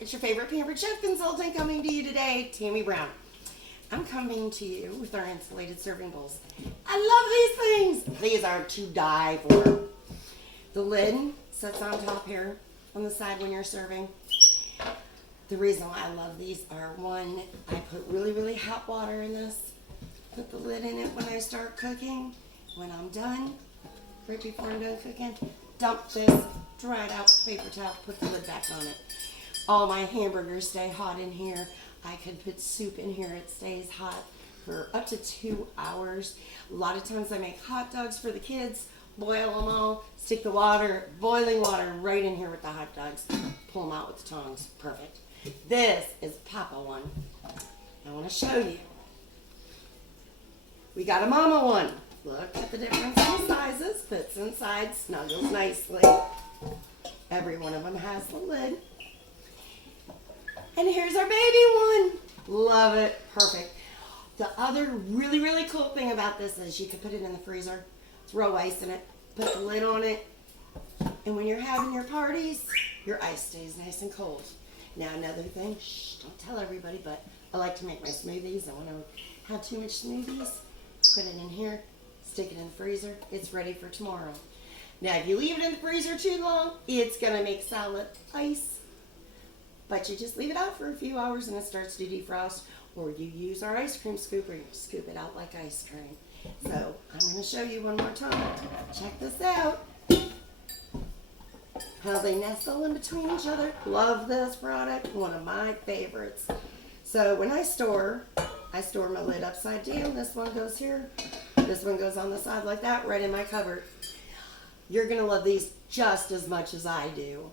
It's your favorite Pampered Chef consultant coming to you today, Tammy Brown. I'm coming to you with our insulated serving bowls. I love these things. These are to die for. The lid sits on top here on the side when you're serving. The reason why I love these are, one, I put really, really hot water in this. Put the lid in it when I start cooking. When I'm done, right before I'm done cooking, dump this, dry it out with paper towel, put the lid back on it. All my hamburgers stay hot in here. I could put soup in here, it stays hot for up to 2 hours. A lot of times I make hot dogs for the kids, boil them all, stick the water, boiling water right in here with the hot dogs, pull them out with the tongs, perfect. This is Papa one. I want to show you. We got a Mama one. Look at the difference in sizes, fits inside, snuggles nicely. Every one of them has the lid. And here's our baby one. Love it. Perfect. The other really, really cool thing about this is you can put it in the freezer, throw ice in it, put the lid on it, and when you're having your parties, your ice stays nice and cold. Now another thing, shh, don't tell everybody, but I like to make my smoothies. I want to have too much smoothies, put it in here, stick it in the freezer. It's ready for tomorrow. Now if you leave it in the freezer too long, it's going to make solid ice. But you just leave it out for a few hours and it starts to defrost, or you use our ice cream scooper, you scoop it out like ice cream. So I'm going to show you one more time. Check this out. How they nestle in between each other. Love this product, one of my favorites. So when I store my lid upside down. This one goes here. This one goes on the side like that, right in my cupboard. You're going to love these just as much as I do.